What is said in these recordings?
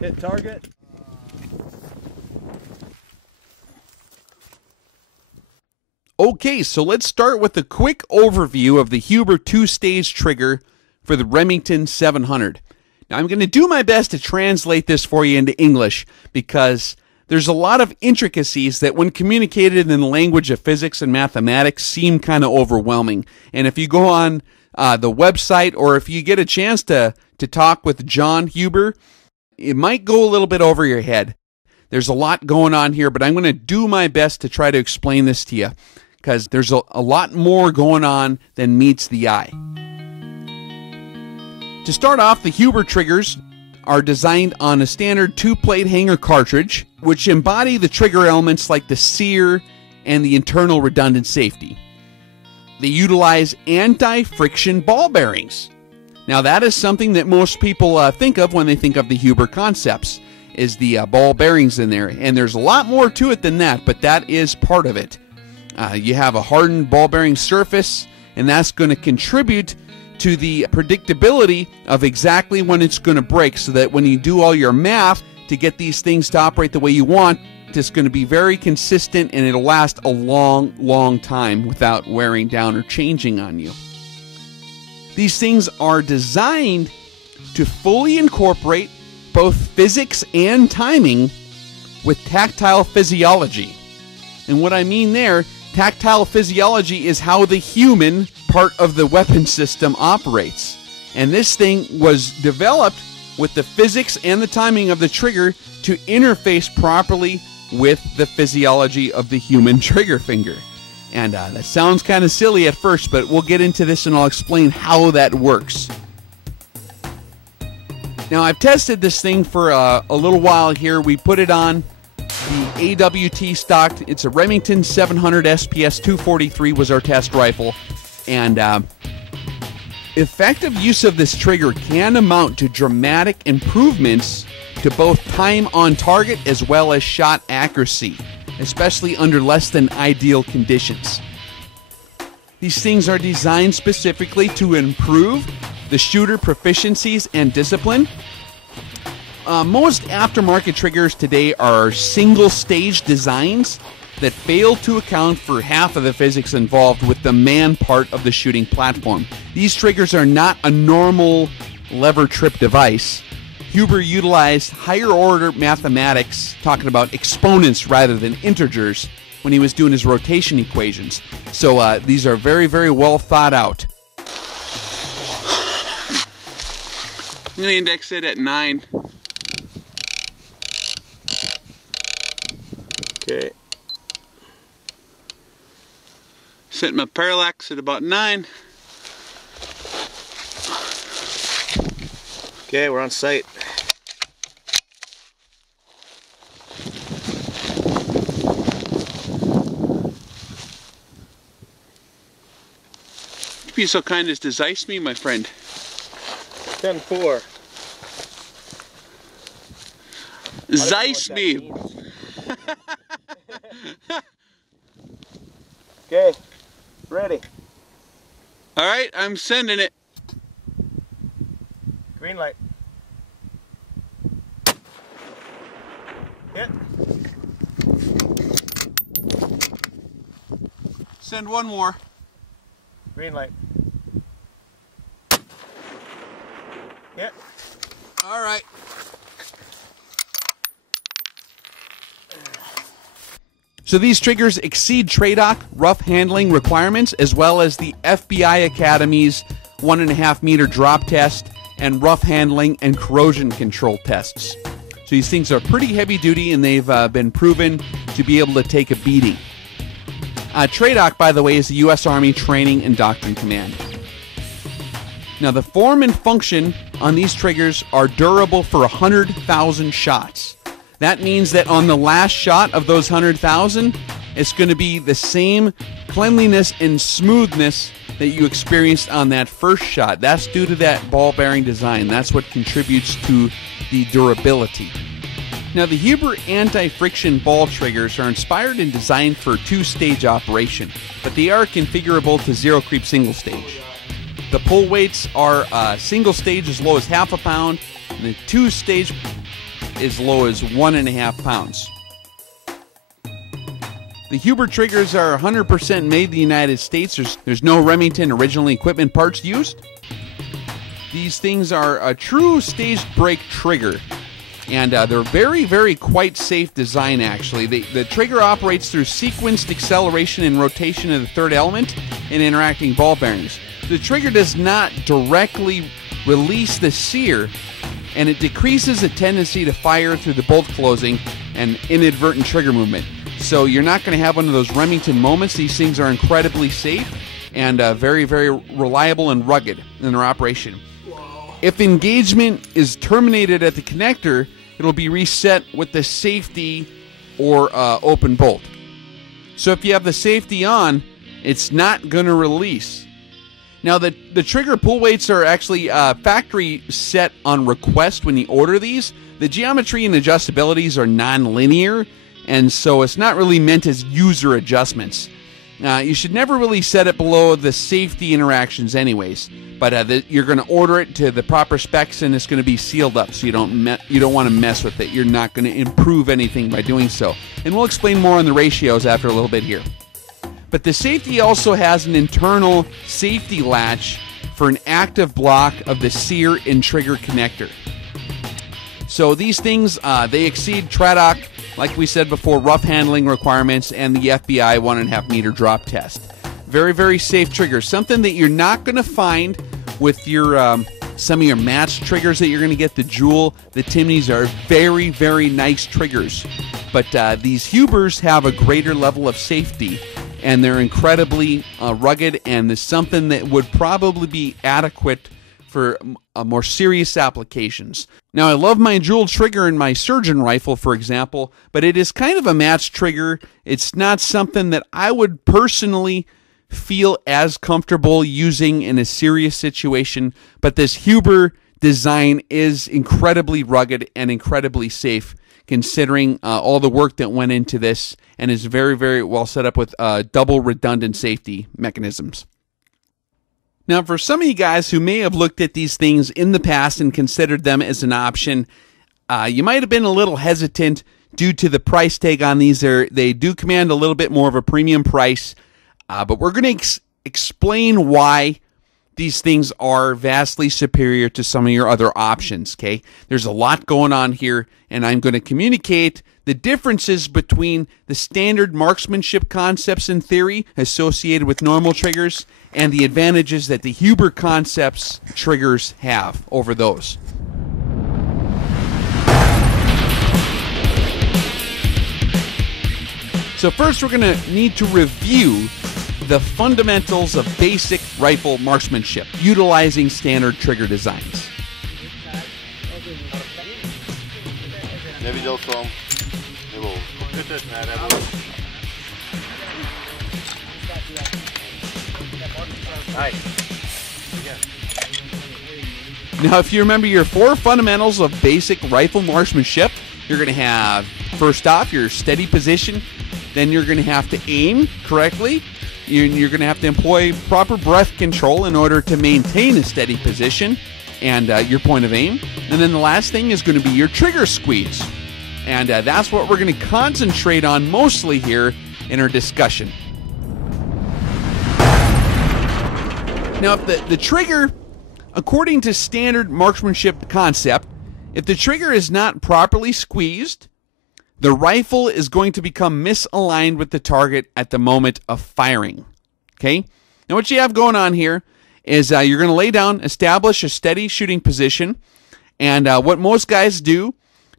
Hit target. Okay, so let's start with a quick overview of the Huber two-stage trigger for the Remington 700. Now, I'm going to do my best to translate this for you into English because there's a lot of intricacies that, when communicated in the language of physics and mathematics, seem kind of overwhelming. And if you go on the website, or if you get a chance to talk with John Huber, it might go a little bit over your head. There's a lot going on here, but I'm going to do my best to try to explain this to you because there's a lot more going on than meets the eye. To start off, the Huber triggers are designed on a standard 2-plate hanger cartridge, which embody the trigger elements like the sear and the internal redundant safety. They utilize anti-friction ball bearings. Now, that is something that most people think of when they think of the Huber concepts, is the ball bearings in there. And there's a lot more to it than that, but that is part of it. You have a hardened ball bearing surface, and that's going to contribute to the predictability of exactly when it's going to break, so that when you do all your math to get these things to operate the way you want, it's going to be very consistent and it'll last a long, long time without wearing down or changing on you. These things are designed to fully incorporate both physics and timing with tactile physiology. And what I mean there, tactile physiology is how the human part of the weapon system operates. And this thing was developed with the physics and the timing of the trigger to interface properly with the physiology of the human trigger finger. And that sounds kind of silly at first, but we'll get into this and I'll explain how that works. Now, I've tested this thing for a little while here. We put it on the AWT stock. It's a Remington 700 SPS 243 was our test rifle. And effective use of this trigger can amount to dramatic improvements to both time on target as well as shot accuracy, especially under less than ideal conditions. These things are designed specifically to improve the shooter proficiencies and discipline. Most aftermarket triggers today are single-stage designs that fail to account for half of the physics involved with the man part of the shooting platform. These triggers are not a normal lever trip device. Huber utilized higher-order mathematics, talking about exponents rather than integers, when he was doing his rotation equations. So these are very, very well thought out. I'm going to index it at 9. Okay. Set my parallax at about 9. Okay, we're on site. Be so kind as to Zeiss me, my friend. 10-4. Zeiss me. Okay, ready. All right, I'm sending it. Green light. Hit. Send one more. Green light. Hit. All right. So these triggers exceed TRADOC rough handling requirements, as well as the FBI Academy's 1.5 meter drop test and rough handling and corrosion control tests. So these things are pretty heavy duty, and they've been proven to be able to take a beating. TRADOC, by the way, is the U.S. Army Training and Doctrine Command. Now, the form and function on these triggers are durable for 100,000 shots. That means that on the last shot of those 100,000, it's going to be the same cleanliness and smoothness that you experienced on that first shot. That's due to that ball bearing design. That's what contributes to the durability. Now, the Huber anti-friction ball triggers are inspired and designed for two-stage operation, but they are configurable to zero creep single stage. The pull weights are single stage as low as half a pound, and the two-stage as low as 1.5 pounds. The Huber triggers are 100% made in the United States. There's no Remington original equipment parts used. These things are a true staged break trigger, and they're very, very quite safe design, actually. The trigger operates through sequenced acceleration and rotation of the third element in interacting ball bearings. The trigger does not directly release the sear, and it decreases the tendency to fire through the bolt closing and inadvertent trigger movement. So you're not going to have one of those Remington moments. These things are incredibly safe and very, very reliable and rugged in their operation. If engagement is terminated at the connector, it'll be reset with the safety or open bolt. So if you have the safety on, it's not going to release. Now, the trigger pull weights are actually factory set on request when you order these. The geometry and adjustabilities are non-linear, and so it's not really meant as user adjustments. You should never really set it below the safety interactions anyways, but you're going to order it to the proper specs, and it's going to be sealed up, so you don't want to mess with it. You're not going to improve anything by doing so. And we'll explain more on the ratios after a little bit here. But the safety also has an internal safety latch for an active block of the sear and trigger connector. So these things, they exceed TRADOC, like we said before, rough handling requirements, and the FBI 1.5 meter drop test. Very, very safe triggers. Something that you're not going to find with your some of your match triggers that you're going to get. The Jewell, the Timneys are very, very nice triggers. But these Hubers have a greater level of safety, and they're incredibly rugged, and there's something that would probably be adequate for more serious applications. Now, I love my Jewell trigger in my surgeon rifle, for example, but it is kind of a match trigger. It's not something that I would personally feel as comfortable using in a serious situation, but this Huber design is incredibly rugged and incredibly safe, considering all the work that went into this, and is very, very well set up with double redundant safety mechanisms. Now, for some of you guys who may have looked at these things in the past and considered them as an option, you might have been a little hesitant due to the price tag on these. They do command a little bit more of a premium price, but we're going to explain why these things are vastly superior to some of your other options, okay? There's a lot going on here, and I'm going to communicate the differences between the standard marksmanship concepts and theory associated with normal triggers and the advantages that the Huber concepts triggers have over those. So first, we're going to need to review the fundamentals of basic rifle marksmanship, utilizing standard trigger designs. Now, if you remember your 4 fundamentals of basic rifle marksmanship, you're going to have, first off, your steady position. Then you're going to have to aim correctly. You're going to have to employ proper breath control in order to maintain a steady position and your point of aim. And then the last thing is going to be your trigger squeeze. And that's what we're going to concentrate on mostly here in our discussion. Now, if the trigger, according to standard marksmanship concept, if the trigger is not properly squeezed, the rifle is going to become misaligned with the target at the moment of firing. Okay? Now, what you have going on here is you're going to lay down, establish a steady shooting position, and what most guys do,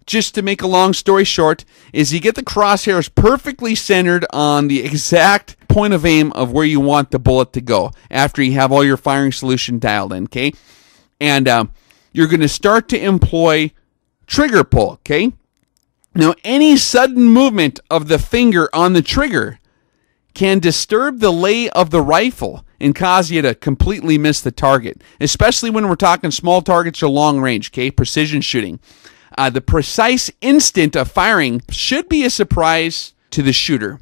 just to make a long story short, is you get the crosshairs perfectly centered on the exact point of aim of where you want the bullet to go after you have all your firing solution dialed in, okay? And you're going to start to employ trigger pull, okay? Now, any sudden movement of the finger on the trigger can disturb the lay of the rifle and cause you to completely miss the target, especially when we're talking small targets or long range, okay, precision shooting. The precise instant of firing should be a surprise to the shooter.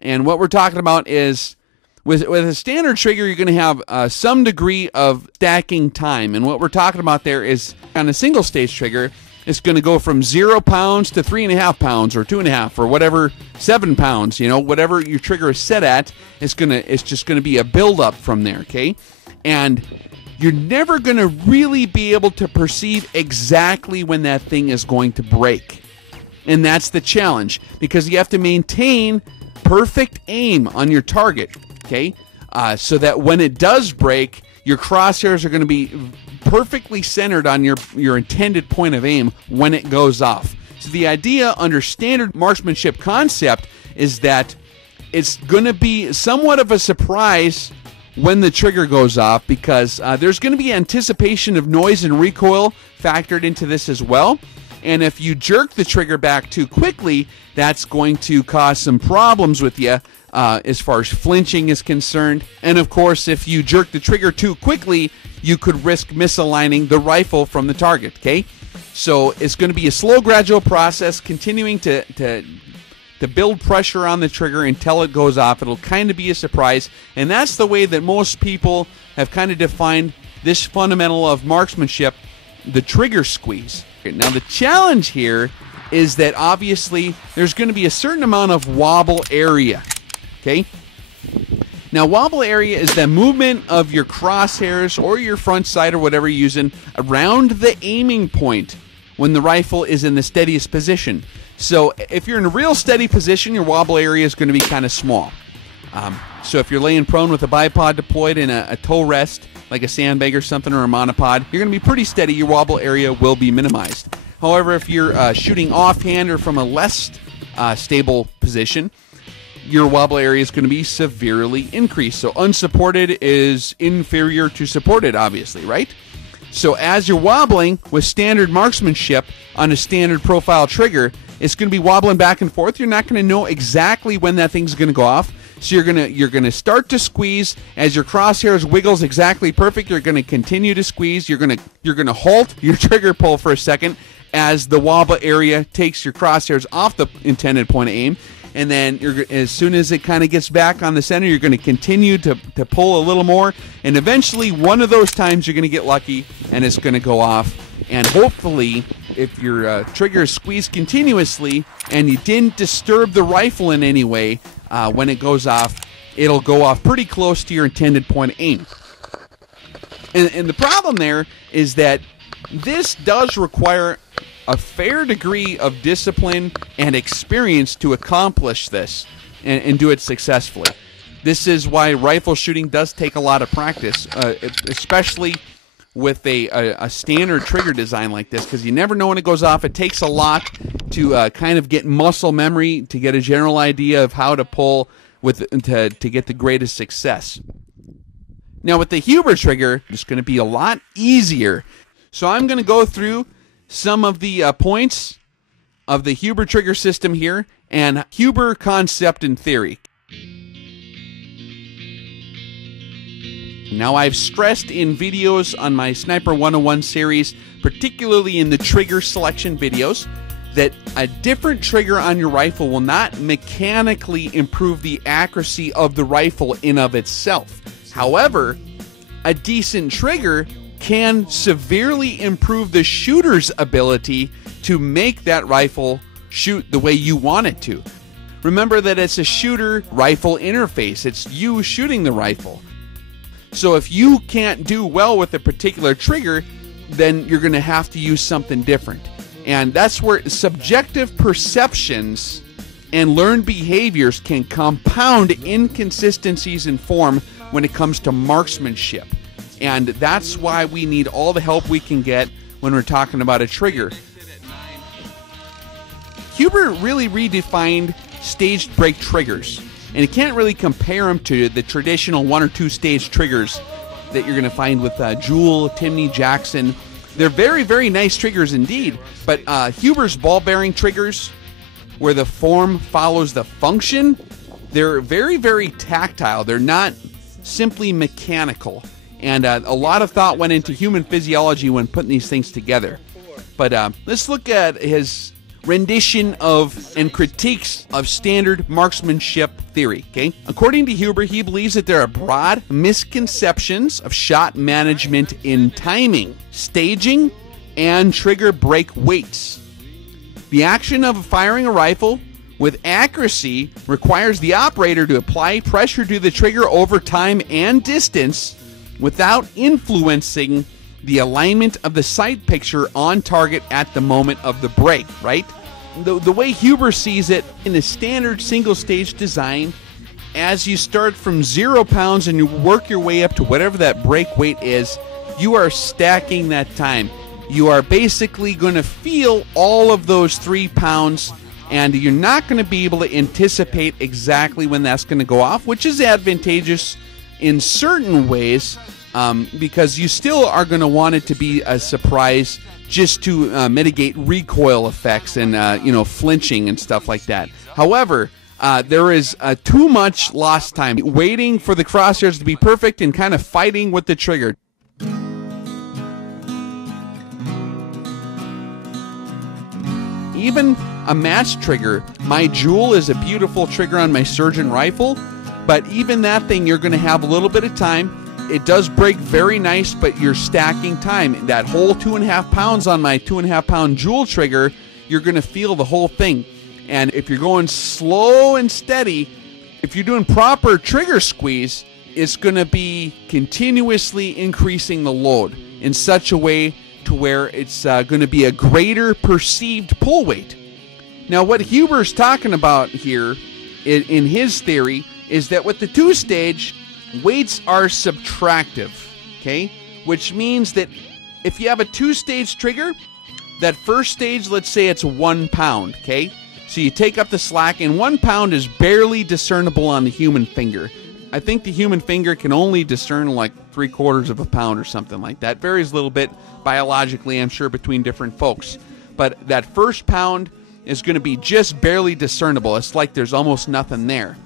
And what we're talking about is, with a standard trigger, you're going to have some degree of stacking time. And what we're talking about there is, on a single stage trigger, it's going to go from 0 pounds to 3.5 pounds, or 2.5, or whatever, 7 pounds. You know, whatever your trigger is set at, it's just going to be a build-up from there, okay? And you're never going to really be able to perceive exactly when that thing is going to break. And that's the challenge, because you have to maintain perfect aim on your target, okay? So that when it does break, your crosshairs are going to be perfectly centered on your intended point of aim when it goes off. So the idea under standard marksmanship concept is that it's going to be somewhat of a surprise when the trigger goes off, because there's going to be anticipation of noise and recoil factored into this as well. And if you jerk the trigger back too quickly, that's going to cause some problems with you as far as flinching is concerned. And of course, if you jerk the trigger too quickly, you could risk misaligning the rifle from the target, okay? So it's going to be a slow, gradual process, continuing to build pressure on the trigger until it goes off. It'll kind of be a surprise. And that's the way that most people have kind of defined this fundamental of marksmanship, the trigger squeeze. Now, the challenge here is that obviously there's going to be a certain amount of wobble area, okay? Now, wobble area is the movement of your crosshairs or your front sight or whatever you're using around the aiming point when the rifle is in the steadiest position. So if you're in a real steady position, your wobble area is going to be kind of small. So if you're laying prone with a bipod deployed in a toe rest, like a sandbag or something, or a monopod, you're going to be pretty steady. Your wobble area will be minimized. However, if you're shooting offhand or from a less stable position, your wobble area is going to be severely increased. So unsupported is inferior to supported, obviously, right? So as you're wobbling with standard marksmanship on a standard profile trigger, it's going to be wobbling back and forth. You're not going to know exactly when that thing's going to go off. So you're going to start to squeeze as your crosshairs wiggles exactly perfect. You're going to continue to squeeze. You're going to halt your trigger pull for a second as the wobble area takes your crosshairs off the intended point of aim. And then as soon as it kind of gets back on the center, you're going to continue to pull a little more. And eventually, one of those times, you're going to get lucky, and it's going to go off. And hopefully, if your trigger is squeezed continuously and you didn't disturb the rifle in any way, when it goes off, it'll go off pretty close to your intended point of aim. And the problem there is that this does require a fair degree of discipline and experience to accomplish this and do it successfully. This is why rifle shooting does take a lot of practice, especially with a standard trigger design like this, because you never know when it goes off. It takes a lot to kind of get muscle memory, to get a general idea of how to pull to get the greatest success. Now with the Huber trigger, it's going to be a lot easier. So I'm going to go through some of the points of the Huber trigger system here and Huber concept and theory. Now, I've stressed in videos on my Sniper 101 series, particularly in the trigger selection videos, that a different trigger on your rifle will not mechanically improve the accuracy of the rifle in of itself. However, a decent trigger can severely improve the shooter's ability to make that rifle shoot the way you want it to. Remember that it's a shooter-rifle interface. It's you shooting the rifle. So if you can't do well with a particular trigger, then you're going to have to use something different. And that's where subjective perceptions and learned behaviors can compound inconsistencies in form when it comes to marksmanship. And that's why we need all the help we can get when we're talking about a trigger. Huber really redefined staged break triggers, and you can't really compare them to the traditional 1 or 2 stage triggers that you're going to find with Jewell, Timney, Jackson. They're very, very nice triggers indeed, but Huber's ball bearing triggers, where the form follows the function, they're very, very tactile. They're not simply mechanical. And a lot of thought went into human physiology when putting these things together. But let's look at his rendition of and critiques of standard marksmanship theory. Okay, according to Huber, he believes that there are broad misconceptions of shot management in timing, staging, and trigger break weights. The action of firing a rifle with accuracy requires the operator to apply pressure to the trigger over time and distance without influencing the alignment of the sight picture on target at the moment of the break, right? The way Huber sees it in the standard single stage design, as you start from 0 pounds and you work your way up to whatever that break weight is, you are stacking that time. You are basically going to feel all of those 3 pounds, and you're not going to be able to anticipate exactly when that's going to go off, which is advantageous in certain ways, because you still are going to want it to be a surprise just to mitigate recoil effects and flinching and stuff like that. However, there is too much lost time waiting for the crosshairs to be perfect and kind of fighting with the trigger. Even a match trigger, my Jewell is a beautiful trigger on my Surgeon rifle, but even that thing, you're going to have a little bit of time. It does break very nice, but you're stacking time. That whole 2.5 pounds on my 2.5 pound Jewell trigger, you're going to feel the whole thing. And if you're going slow and steady, if you're doing proper trigger squeeze, it's going to be continuously increasing the load in such a way to where it's going to be a greater perceived pull weight. Now, what Huber's talking about here in his theory is that with the 2-stage, weights are subtractive, okay? Which means that if you have a 2-stage trigger, that first stage, let's say it's 1 pound, okay? So you take up the slack, and 1 pound is barely discernible on the human finger. I think the human finger can only discern like 3/4 of a pound or something like that. Varies a little bit biologically, I'm sure, between different folks. But that first pound is going to be just barely discernible. It's like there's almost nothing there.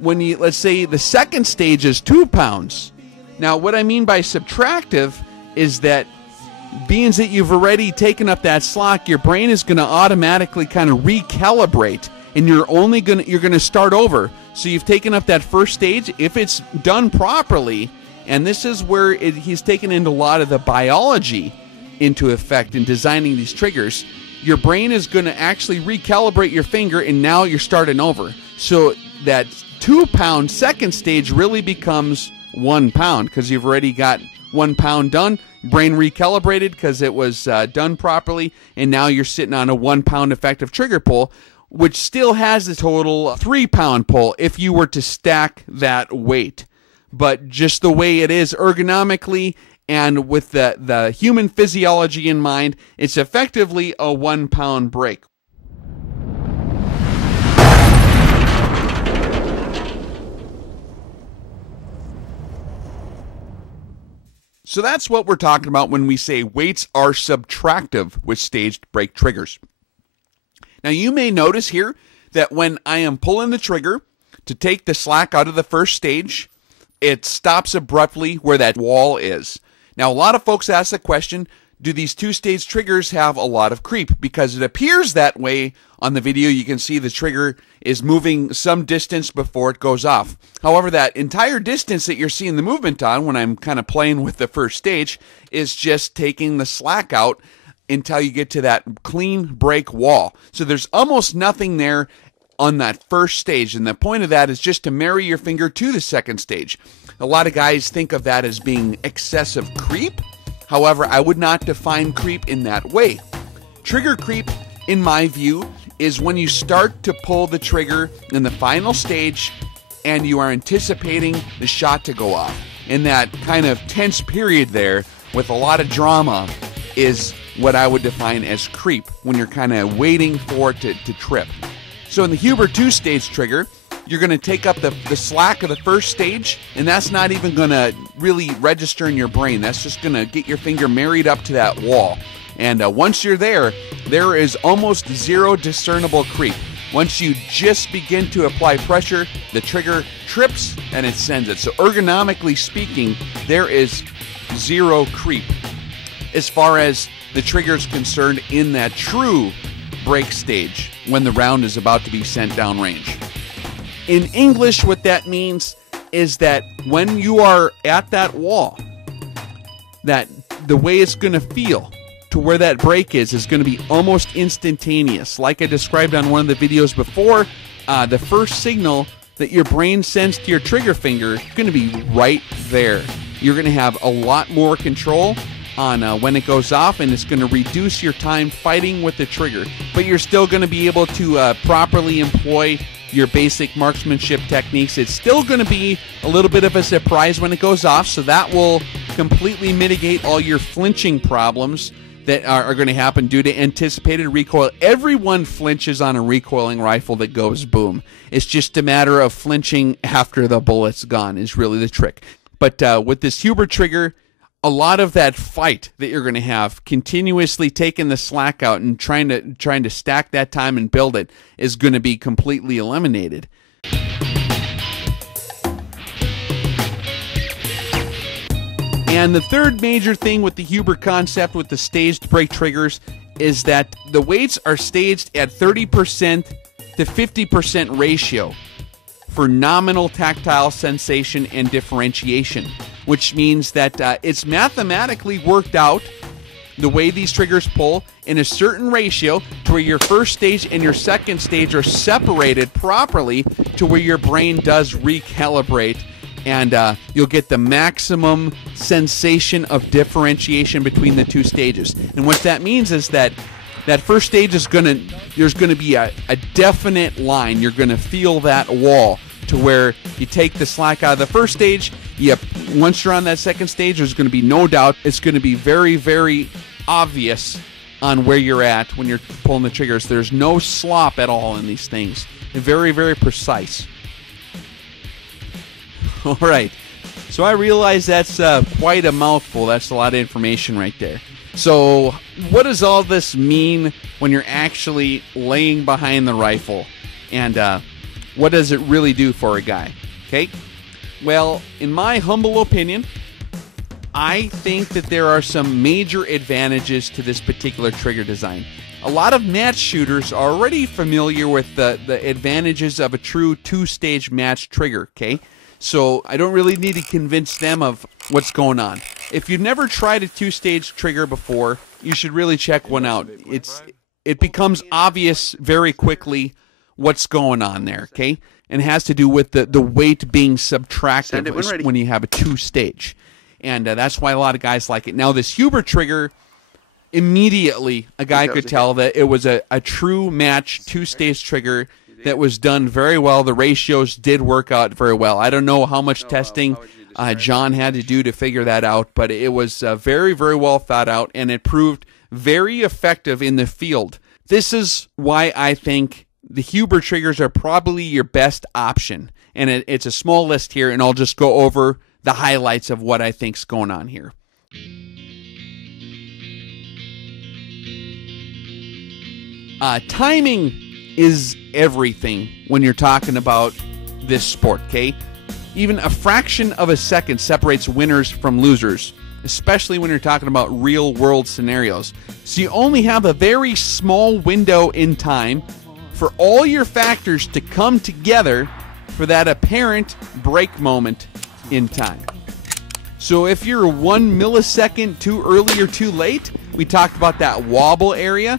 When you, let's say the second stage is 2 pounds. Now, what I mean by subtractive is that being that you've already taken up that slack, your brain is going to automatically kind of recalibrate, and you're going to start over. So you've taken up that first stage. If it's done properly, and this is where he's taken into a lot of the biology into effect in designing these triggers, your brain is going to actually recalibrate your finger, and now you're starting over. So that 2 pound second stage really becomes 1 pound because you've already got 1 pound done, brain recalibrated because it was done properly, and now you're sitting on a 1 pound effective trigger pull, which still has a total 3 pound pull if you were to stack that weight. But just the way it is ergonomically and with the human physiology in mind, it's effectively a 1 pound break. So that's what we're talking about when we say weights are subtractive with staged break triggers. Now you may notice here that when I am pulling the trigger to take the slack out of the first stage, it stops abruptly where that wall is. Now a lot of folks ask the question, do these 2-stage triggers have a lot of creep? Because it appears that way on the video. You can see the trigger is moving some distance before it goes off. However, that entire distance that you're seeing the movement on when I'm kind of playing with the first stage is just taking the slack out until you get to that clean break wall. So there's almost nothing there on that first stage, and the point of that is just to marry your finger to the second stage. A lot of guys think of that as being excessive creep. However, I would not define creep in that way. Trigger creep, in my view, is when you start to pull the trigger in the final stage and you are anticipating the shot to go off. In that kind of tense period there with a lot of drama is what I would define as creep, when you're kind of waiting for it to trip. So in the Huber 2-stage trigger, you're going to take up the slack of the first stage, and that's not even going to really register in your brain. That's just going to get your finger married up to that wall. And once you're there, there is almost zero discernible creep. Once you just begin to apply pressure, the trigger trips and it sends it. So ergonomically speaking, there is zero creep as far as the trigger is concerned in that true break stage when the round is about to be sent downrange. In English, what that means is that when you are at that wall, that the way it's going to feel to where that break is going to be almost instantaneous. Like I described on one of the videos before, the first signal that your brain sends to your trigger finger is going to be right there. You're going to have a lot more control on when it goes off, and it's going to reduce your time fighting with the trigger. But you're still going to be able to properly employ your basic marksmanship techniques. It's still going to be a little bit of a surprise when it goes off, so that will completely mitigate all your flinching problems that are going to happen due to anticipated recoil. Everyone flinches on a recoiling rifle that goes boom. It's just a matter of flinching after the bullet's gone is really the trick. But with this Huber trigger, a lot of that fight that you're going to have, continuously taking the slack out and trying to stack that time and build it, is going to be completely eliminated. And the third major thing with the Huber concept with the staged break triggers is that the weights are staged at 30% to 50% ratio for nominal tactile sensation and differentiation, which means that it's mathematically worked out the way these triggers pull in a certain ratio to where your first stage and your second stage are separated properly to where your brain does recalibrate, and you'll get the maximum sensation of differentiation between the two stages. And what that means is that that first stage is there's gonna be a definite line. You're gonna feel that wall to where you take the slack out of the first stage. Once you're on that second stage, there's gonna be no doubt. It's gonna be very, very obvious on where you're at when you're pulling the triggers. There's no slop at all in these things. They're very, very precise. All right, so I realize that's quite a mouthful. That's a lot of information right there. So what does all this mean when you're actually laying behind the rifle? And what does it really do for a guy? Okay, well, in my humble opinion, I think that there are some major advantages to this particular trigger design. A lot of match shooters are already familiar with the advantages of a true two-stage match trigger, okay? So I don't really need to convince them of what's going on. If you've never tried a two-stage trigger before, you should really check one out. It becomes obvious very quickly what's going on there, okay? And it has to do with the weight being subtractive when you have a two-stage. And that's why a lot of guys like it. Now, this Huber trigger, immediately a guy could tell that it was a true match two-stage trigger that was done very well. The ratios did work out very well. I don't know how much testing John had to do to figure that out, but it was very, very well thought out, and it proved very effective in the field. This is why I think the Huber triggers are probably your best option. And it's a small list here, and I'll just go over the highlights of what I think's going on here. Timing is everything when you're talking about this sport, okay? Even a fraction of a second separates winners from losers, especially when you're talking about real-world scenarios. So you only have a very small window in time for all your factors to come together for that apparent break moment in time. So if you're 1 millisecond too early or too late, we talked about that wobble area.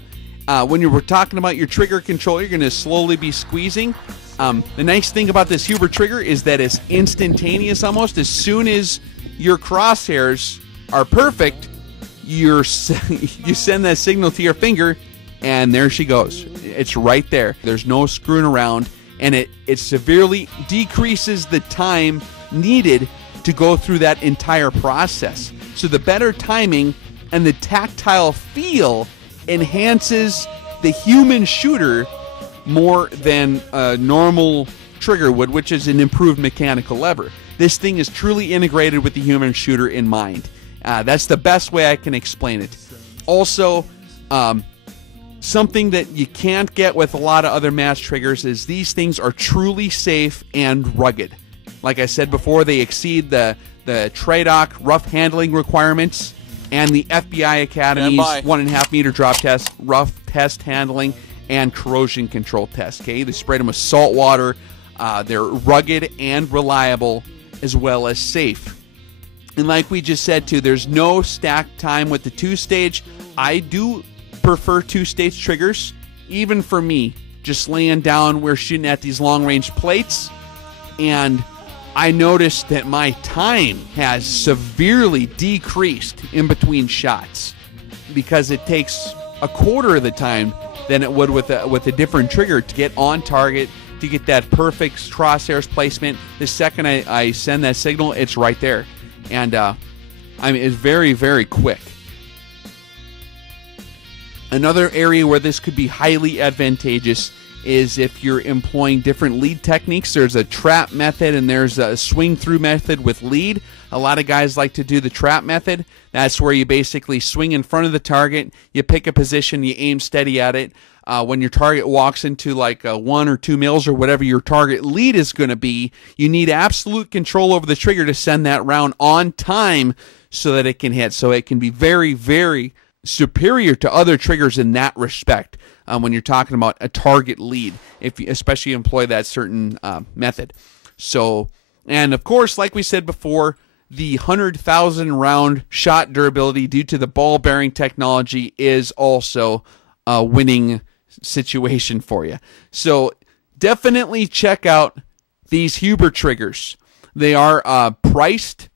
When you were talking about your trigger control, you're going to slowly be squeezing. The nice thing about this Huber trigger is that it's instantaneous almost. As soon as your crosshairs are perfect, you send that signal to your finger, and there she goes. It's right there. There's no screwing around, and it severely decreases the time needed to go through that entire process. So the better timing and the tactile feel enhances the human shooter more than a normal trigger would, which is an improved mechanical lever. This thing is truly integrated with the human shooter in mind. That's the best way I can explain it. Also, something that you can't get with a lot of other match triggers is these things are truly safe and rugged. Like I said before, they exceed the TRADOC rough handling requirements and the FBI Academy's 1.5 meter drop test, rough test handling, and corrosion control test. Okay, they sprayed them with salt water. They're rugged and reliable, as well as safe. And like we just said too, there's no stack time with the 2-stage. I do prefer 2-stage triggers. Even for me, just laying down, we're shooting at these long-range plates, and I noticed that my time has severely decreased in between shots because it takes a quarter of the time than it would with a different trigger to get on target, to get that perfect crosshairs placement. The second I send that signal, it's right there. And it's very, very quick. Another area where this could be highly advantageous is if you're employing different lead techniques. There's a trap method and there's a swing through method with lead. A lot of guys like to do the trap method. That's where you basically swing in front of the target, you pick a position, you aim steady at it. When your target walks into like 1 or 2 mils or whatever your target lead is going to be, you need absolute control over the trigger to send that round on time so that it can hit. So it can be very, very superior to other triggers in that respect. When you're talking about a target lead, if you especially employ that certain method. So, and of course, like we said before, the 100,000 round shot durability due to the ball bearing technology is also a winning situation for you. So definitely check out these Huber triggers. They are priced.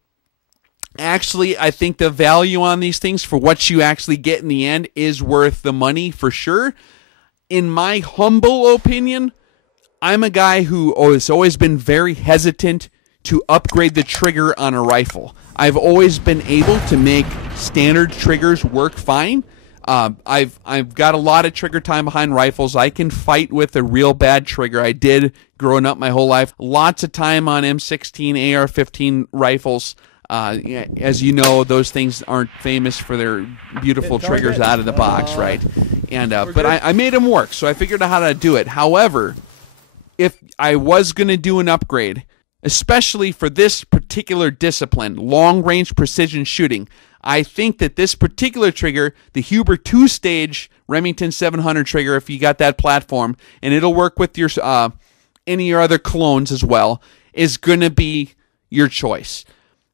Actually, I think the value on these things for what you actually get in the end is worth the money for sure. In my humble opinion, I'm a guy who has always been very hesitant to upgrade the trigger on a rifle. I've always been able to make standard triggers work fine. I've got a lot of trigger time behind rifles. I can fight with a real bad trigger. I did growing up my whole life. Lots of time on M16, AR-15 rifles. As you know, those things aren't famous for their beautiful triggers out of the box, right? And but I made them work, so I figured out how to do it. However, if I was going to do an upgrade, especially for this particular discipline, long-range precision shooting, I think that this particular trigger, the Huber 2-stage Remington 700 trigger, if you got that platform, and it'll work with your any of your other clones as well, is going to be your choice.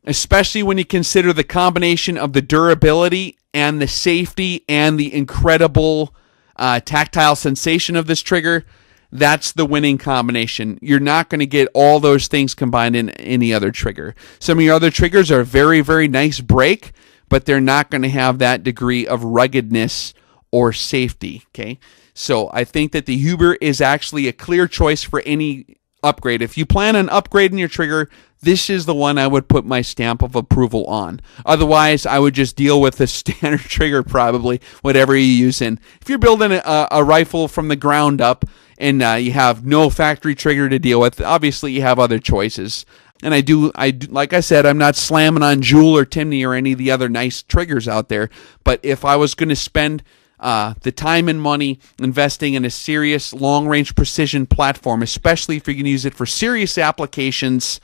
Especially when you consider the combination of the durability and the safety and the incredible tactile sensation of this trigger. That's the winning combination. You're not going to get all those things combined in any other trigger. Some of your other triggers are very, very nice break, but they're not going to have that degree of ruggedness or safety. Okay, so I think that the Huber is actually a clear choice for any upgrade. If you plan on upgrading your trigger, this is the one I would put my stamp of approval on. Otherwise, I would just deal with the standard trigger probably, whatever you use in. If you're building a rifle from the ground up and you have no factory trigger to deal with, obviously you have other choices. And I do, like I said, I'm not slamming on Jewell or Timney or any of the other nice triggers out there. But if I was going to spend the time and money investing in a serious long-range precision platform, especially if you're going to use it for serious applications,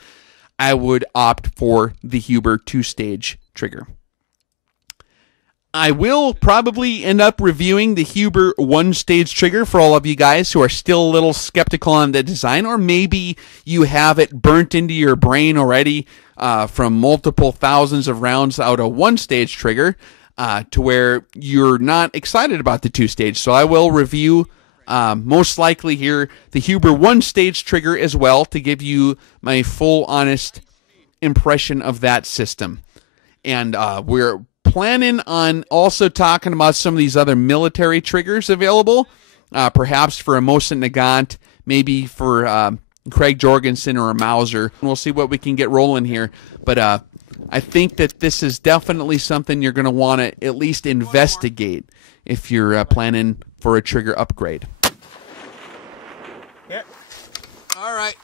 I would opt for the Huber 2-stage trigger. I will probably end up reviewing the Huber 1-stage trigger for all of you guys who are still a little skeptical on the design, or maybe you have it burnt into your brain already from multiple thousands of rounds out of 1-stage trigger to where you're not excited about the 2-stage. So I will review most likely here the Huber 1-stage trigger as well to give you my full honest impression of that system. And we're planning on also talking about some of these other military triggers available, perhaps for a Mosin Nagant, maybe for Craig Jorgensen or a Mauser. We'll see what we can get rolling here. But I think that this is definitely something you're going to want to at least investigate if you're planning for a trigger upgrade. Yep. All right.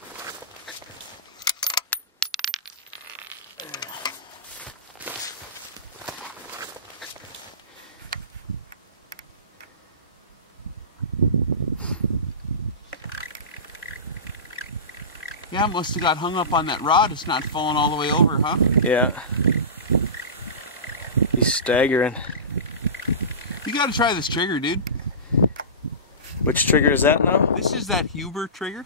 Yeah, must have got hung up on that rod. It's not falling all the way over, huh? Yeah. He's staggering. You gotta try this trigger, dude. Which trigger is that now? This is that Huber trigger.